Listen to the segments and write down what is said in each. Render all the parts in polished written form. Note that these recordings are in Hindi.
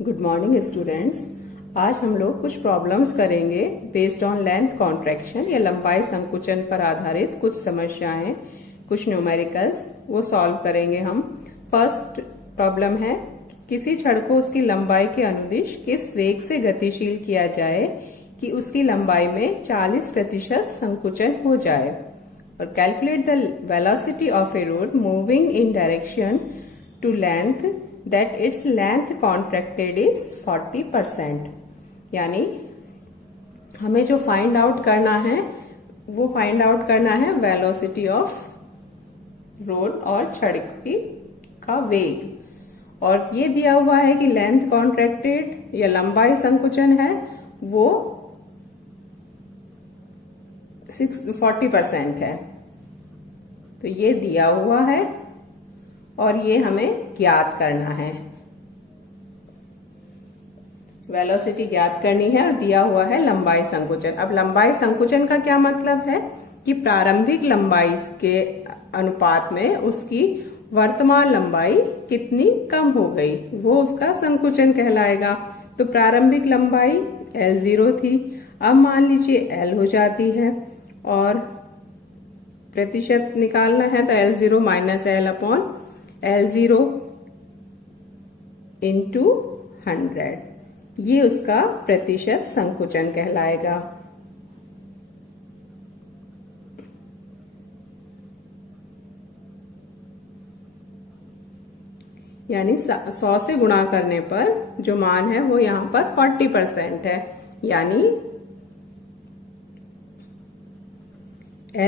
Good morning students. आज हम लोग कुछ प्रॉब्लम्स करेंगे बेस्ड ऑन लेंथ कॉन्ट्रैक्शन या लंबाई संकुचन पर आधारित कुछ समस्याएं, कुछ न्यूमेरिकल्स वो सॉल्व करेंगे हम। फर्स्ट प्रॉब्लम है, किसी छड़ को उसकी लंबाई के अनुदिश किस वेग से गतिशील किया जाए कि उसकी लंबाई में 40% संकुचन हो जाए। और calculate the velocity of a rod moving in direction to length that its length contracted is 40%। यानी हमें जो फाइंड आउट करना है वो फाइंड आउट करना है वेलोसिटी ऑफ रोड और छड़ की का वेग। और ये दिया हुआ है कि लेंथ कॉन्ट्रैक्टेड या लंबाई संकुचन है वो 40% है। तो ये दिया हुआ है और ये हमें ज्ञात करना है, वेलोसिटी ज्ञात करनी है और दिया हुआ है लंबाई संकुचन। अब लंबाई संकुचन का क्या मतलब है कि प्रारंभिक लंबाई के अनुपात में उसकी वर्तमान लंबाई कितनी कम हो गई, वो उसका संकुचन कहलाएगा। तो प्रारंभिक लंबाई L0 थी, अब मान लीजिए L हो जाती है और प्रतिशत निकालना है तो L0 minus L upon L0 into 100, ये उसका प्रतिशत संकुचन कहलाएगा। यानी 100 से गुणा करने पर जो मान है वो यहाँ पर 40% है। यानी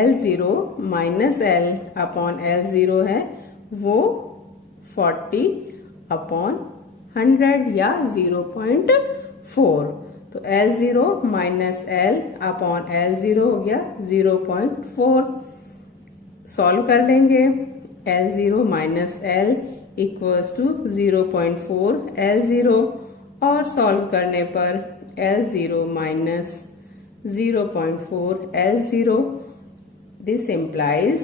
L0 minus L upon L0 है वो 40 अपॉन 100 या 0.4। तो L0 minus L upon L0 हो गया 0.4। सॉल्व कर लेंगे। L0 minus L equals to 0.4 L0 और सॉल्व करने पर L0 minus 0.4 L0, this implies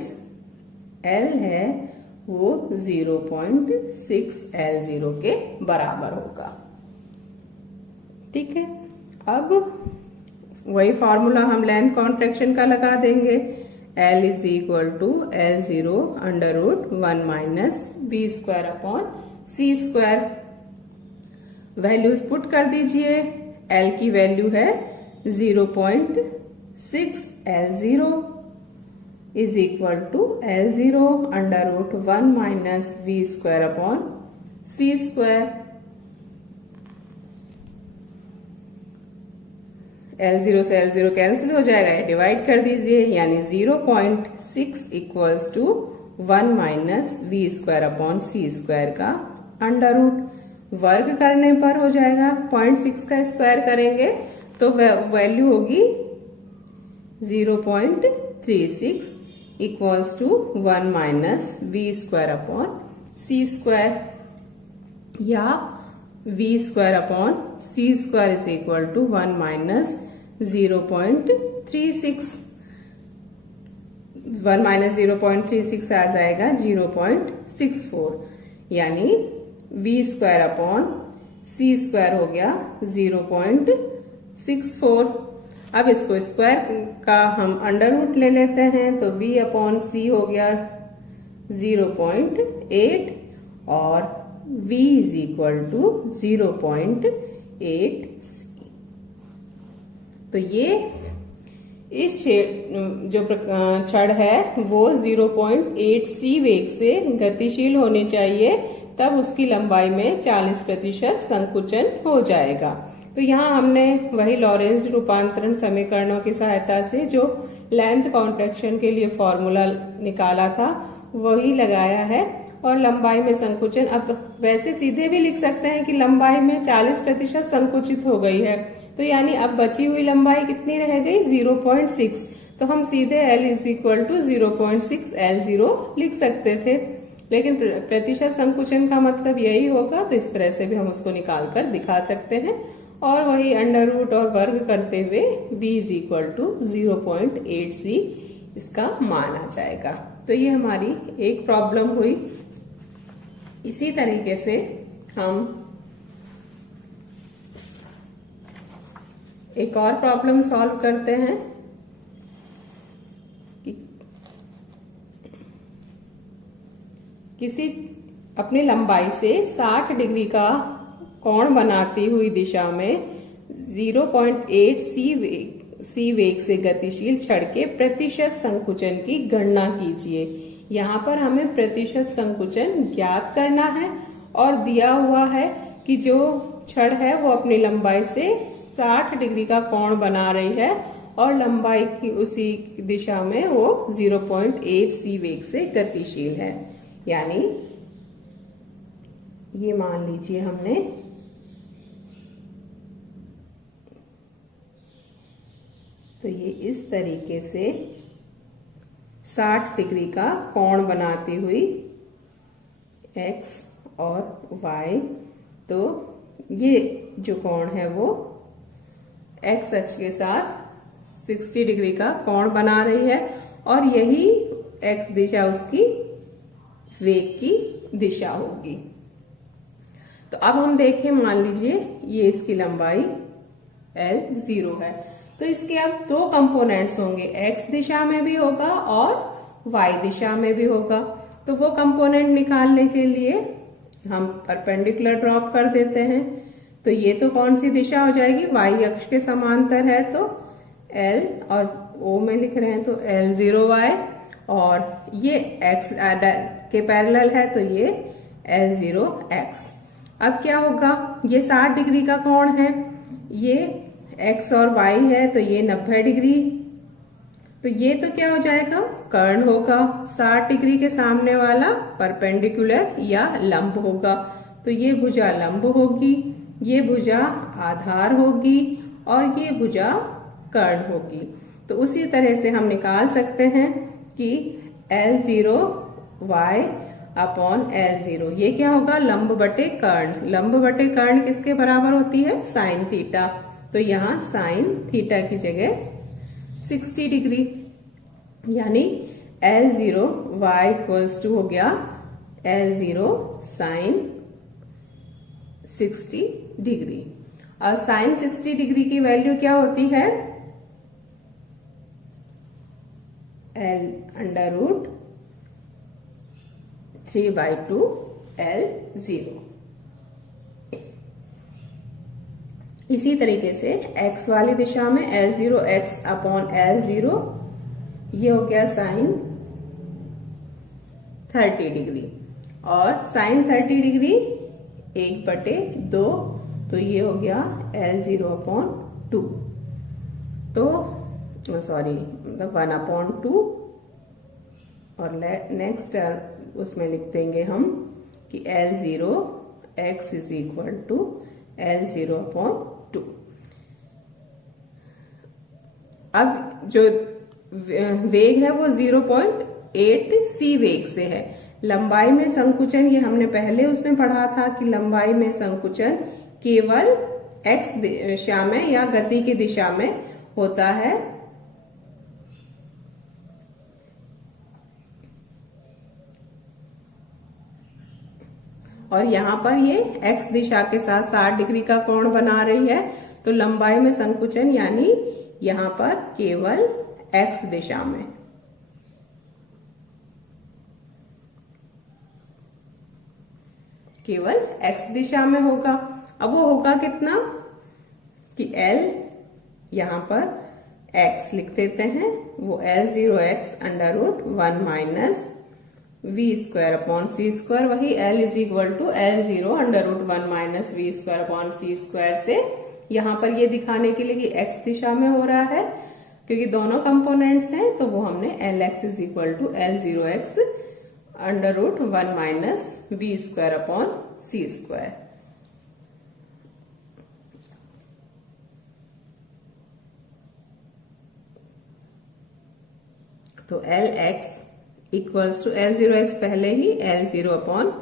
L है वो 0.6 L0 के बराबर होगा। ठीक है, अब वही फॉर्मूला हम लेंथ कॉन्ट्रैक्शन का लगा देंगे। L is equal to L0 under root 1 minus b square upon C square. Values put कर दीजिए। L की वैल्यू है 0.6 L0 is equal to L0 under root 1 minus V square upon C square। L0 से L0 कैंसिल हो जाएगा, डिवाइड कर दीजिए। यानी 0.6 equals to 1 minus we square upon C square का अंडर रूट। वर्ग करने पर हो जाएगा 0.6 का स्क्वायर करेंगे तो वैल्यू होगी 0.36 equals to 1 minus we square upon C square या V square upon C square is equal to 1 minus 0.36। 1 minus 0.36 आ जाएगा 0.64। यानी वी स्क्वायर अपॉन सी स्क्वायर हो गया 0.64। अब इसको स्क्वायर का हम अंडर रूट ले लेते हैं तो v अपॉन सी हो गया 0.8 और v इज इक्वल टू 0.8 सी। तो ये इस जो छड़ है वो 0.8 सी वेग से गतिशील होनी चाहिए, तब उसकी लंबाई में 40% संकुचन हो जाएगा। तो यहाँ हमने वही लॉरेंज रूपांतरण समीकरणों की सहायता से जो लेंथ कॉन्ट्रैक्शन के लिए फॉर्मूला निकाला था वही लगाया है। और लंबाई में संकुचन, अब वैसे सीधे भी लिख सकते हैं कि लंबाई में 40% संकुचित हो गई है, तो यानी अब बची हुई लंबाई कितनी रह गई 0.6। तो हम सीधे L is equal to 0.6 L0 लिख सकते थे, लेकिन प्रतिशत संकुचन का मतलब यही होगा, तो इस तरह से भी हम उसको निकाल कर दिखा सकते हैं। और वही अंडर रूट और वर्ग करते हुए v इज इक्वल टू 0.8 सी इसका मान आ जाएगा। तो ये हमारी एक प्रॉब्लम हुई। इसी तरीके से हम एक और प्रॉब्लम सॉल्व करते हैं। किसी अपनी लंबाई से 60 डिग्री का कोण बनाती हुई दिशा में 0.8 सी वेग से गतिशील छड़ के प्रतिशत संकुचन की गणना कीजिए। यहाँ पर हमें प्रतिशत संकुचन ज्ञात करना है और दिया हुआ है कि जो छड़ है वो अपनी लंबाई से 60 डिग्री का कोण बना रही है और लंबाई की उसी दिशा में वो 0.8 सी वेग से गतिशील है। यानी ये मान लीजिए हमने तो ये इस तरीके से 60 डिग्री का कोण बनाती हुई x और y, तो ये जो कोण है वो x अक्ष के साथ 60 डिग्री का कोण बना रही है और यही x दिशा उसकी वेग की दिशा होगी। तो अब हम देखें, मान लीजिए ये इसकी लंबाई L0 है, तो इसके अब दो कंपोनेंट्स होंगे, x दिशा में भी होगा और y दिशा में भी होगा। तो वो कंपोनेंट निकालने के लिए हम परपेंडिकुलर ड्रॉप कर देते हैं। तो ये तो कौन सी दिशा हो जाएगी, y अक्ष के समांतर है तो L और O में लिख रहे हैं तो L0y, और ये x के पैरेलल है तो ये L0x। अब क्या होगा, ये 60 डिग्री का कोण है, ये x और y है तो ये 90 डिग्री, तो ये तो क्या हो जाएगा, कर्ण होगा। 60 डिग्री के सामने वाला परपेंडिकुलर या लंब होगा, तो ये भुजा लंब होगी, ये भुजा आधार होगी और ये भुजा कर्ण होगी। तो उसी तरह से हम निकाल सकते हैं कि L0y अपॉन L0 ये क्या होगा, लंब बटे कर्ण। लंब बटे कर्ण किसके बराबर होती है, साइन थीटा। तो यहाँ साइन थीटा की जगह 60 डिग्री, यानी L0y इक्वल्स टू हो गया L0 साइन 60 डिग्री। और साइन 60 डिग्री की वैल्यू क्या होती है, L अंडर रूट 3/2 L0। इसी तरीके से x वाली दिशा में L0x अपॉन L0 ये हो गया साइन 30 डिग्री, और साइन 30 डिग्री 1/2, तो ये हो गया L0 अपॉन 2, तो सॉरी मतलब 1/2, और नेक्स्ट उसमें लिख देंगे हम कि L0x is equal to L0 upon 2। अब जो वेग है वो 0.8 सी वेग से है। लंबाई में संकुचन, ये हमने पहले उसमें पढ़ा था कि लंबाई में संकुचन केवल x दिशा में या गति की दिशा में होता है। और यहाँ पर ये x दिशा के साथ 60 डिग्री का कोण बना रही है, तो लंबाई में संकुचन यानी यहाँ पर केवल x दिशा में। केवल x दिशा में होगा। अब वो होगा कितना कि L यहाँ पर x लिख देते हैं, वो L0x under root 1 minus v square upon सी स्क्वायर, वही L is equal to L0 under root 1 minus v square upon C square से यहाँ पर ये दिखाने के लिए कि x दिशा में हो रहा है, क्योंकि दोनों कंपोनेंट्स हैं, तो वो हमने Lx is equal to L0x under root 1 minus v square upon C square. तो Lx इक्वल्स टू L0x पहले ही L0 अपॉन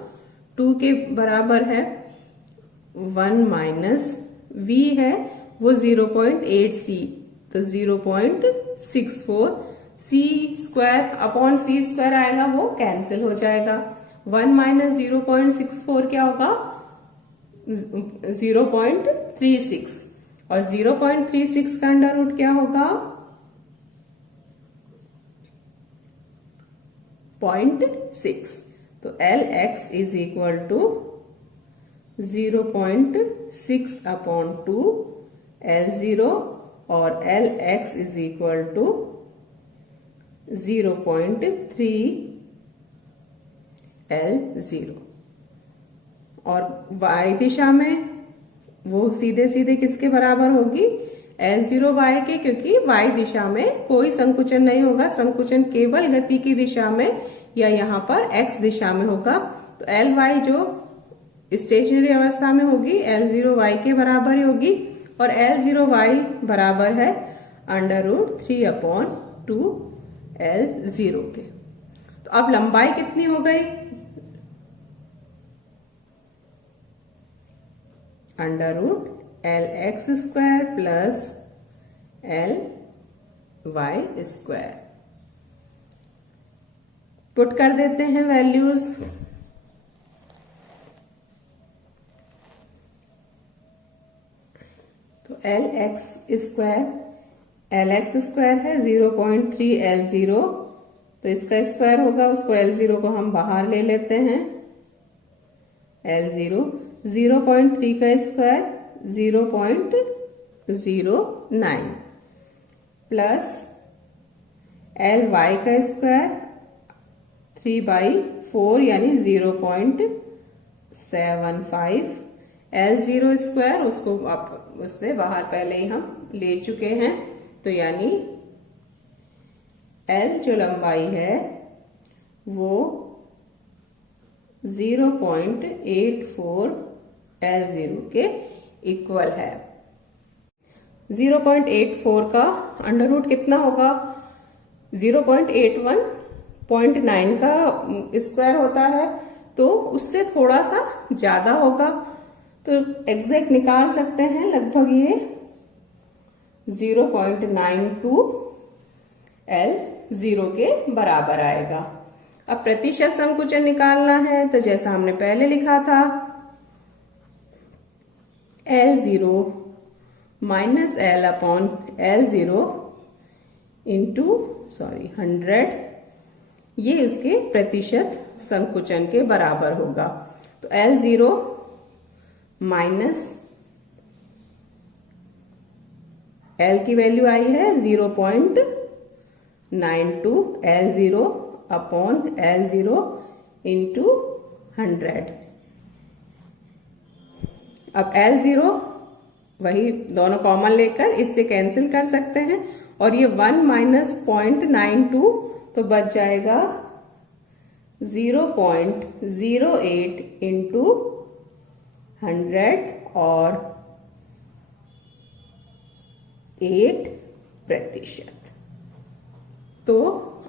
2 के बराबर है, 1 माइनस v है वो 0.8 सी, तो 0.64 सी स्क्वायर अपॉन सी स्क्वायर आएगा, वो कैंसिल हो जाएगा। 1 माइनस 0.64 क्या होगा, 0.36, और 0.36 का अंडर रूट क्या होगा? 0.6। तो LX is equal to 0.6 upon 2 L0 और LX is equal to 0.3 L0। और y दिशा में वो सीधे सीधे किसके बराबर होगी? L0 y के, क्योंकि y दिशा में कोई संकुचन नहीं होगा, संकुचन केवल गति की दिशा में या यहाँ पर x दिशा में होगा। तो Ly जो स्टेशनरी अवस्था में होगी L0 y के बराबर ही होगी और L0 y बराबर है अंडर रूट 3 अपॉन 2 L0 के। तो अब लंबाई कितनी हो गई? Under root LX square plus LY square. Put कर देते हैं वैल्यूज। तो LX स्क्वायर है 0.3 L0, तो इसका स्क्वायर होगा, उसको L0 को हम बाहर ले लेते हैं। L0 0.3 का स्क्वायर 0.09 प्लस Ly का स्क्वायर 3/4 यानी 0.75। L0 स्क्वायर उसको उससे बाहर पहले ही हम ले चुके हैं, तो यानी L जो लंबाई है वो 0.84 L0 के इक्वल है। 0.84 का अंडर रूट कितना होगा? 0.81.9 का स्क्वायर होता है, तो उससे थोड़ा सा ज्यादा होगा, तो एग्जैक्ट निकाल सकते हैं। लगभग ये 0.92 L0 के बराबर आएगा। अब प्रतिशत संकुचन निकालना है, तो जैसा हमने पहले लिखा था L0 minus L upon L0 into 100, ये इसके प्रतिशत संकुचन के बराबर होगा। तो L0 माइनस L की वैल्यू आई है 0.92 L0 अपॉन L0 इंटू 100। अब L0 वही दोनों कॉमन लेकर इससे कैंसिल कर सकते हैं, और ये 1 माइनस 0.92 तो बच जाएगा 0.08 इंटू 100 और 8%। तो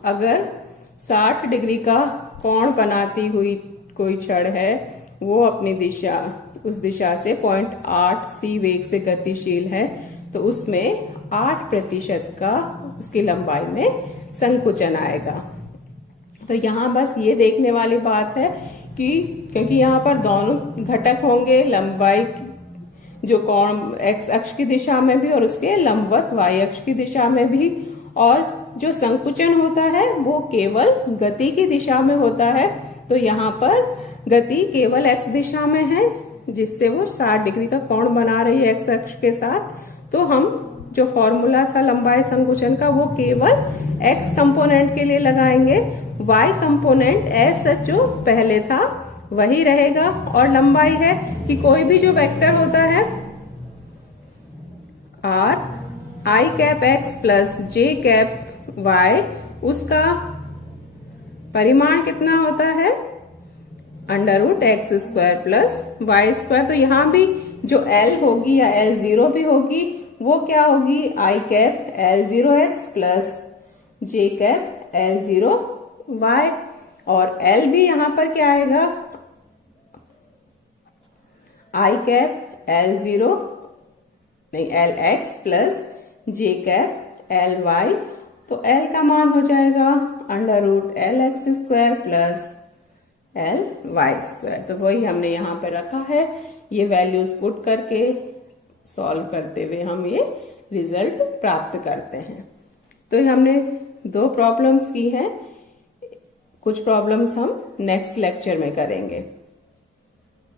अगर 60 डिग्री का कोण बनाती हुई कोई छड़ है, वो अपनी दिशा उस दिशा से 0.8 c वेग से गतिशील है, तो उसमें 8% का उसकी लंबाई में संकुचन आएगा। तो यहाँ बस ये देखने वाली बात है कि क्योंकि यहाँ पर दोनों घटक होंगे, लंबाई जो कोण x अक्ष की दिशा में भी और उसके लंबवत y अक्ष की दिशा में भी, और जो संकुचन होता है वो केवल गति की दिशा में होता है। तो यहाँ पर गति केवल x दिशा में है, जिससे वो 60 डिग्री का कोण बना रही है x अक्ष के साथ। तो हम जो फॉर्मूला था लंबाई संकुचन का वो केवल x कंपोनेंट के लिए लगाएंगे, y कंपोनेंट सच जो पहले था वही रहेगा। और लंबाई है कि कोई भी जो वेक्टर होता है r i cap x plus j cap y, उसका परिमाण कितना होता है? Under root x square plus y square. तो यहाँ भी जो L होगी या L0 भी होगी वो क्या होगी? i cap L0x plus j cap L0y, और L भी यहाँ पर क्या आएगा? i कैप L0 नहीं Lx plus j cap Ly। तो L का मान हो जाएगा under root Lx square plus Ly square. तो वही हमने यहाँ पे रखा है। ये वैल्यूज पुट करके सॉल्व करते हुए हम ये रिजल्ट प्राप्त करते हैं। तो हमने 2 प्रॉब्लम्स की हैं, कुछ प्रॉब्लम्स हम नेक्स्ट लेक्चर में करेंगे।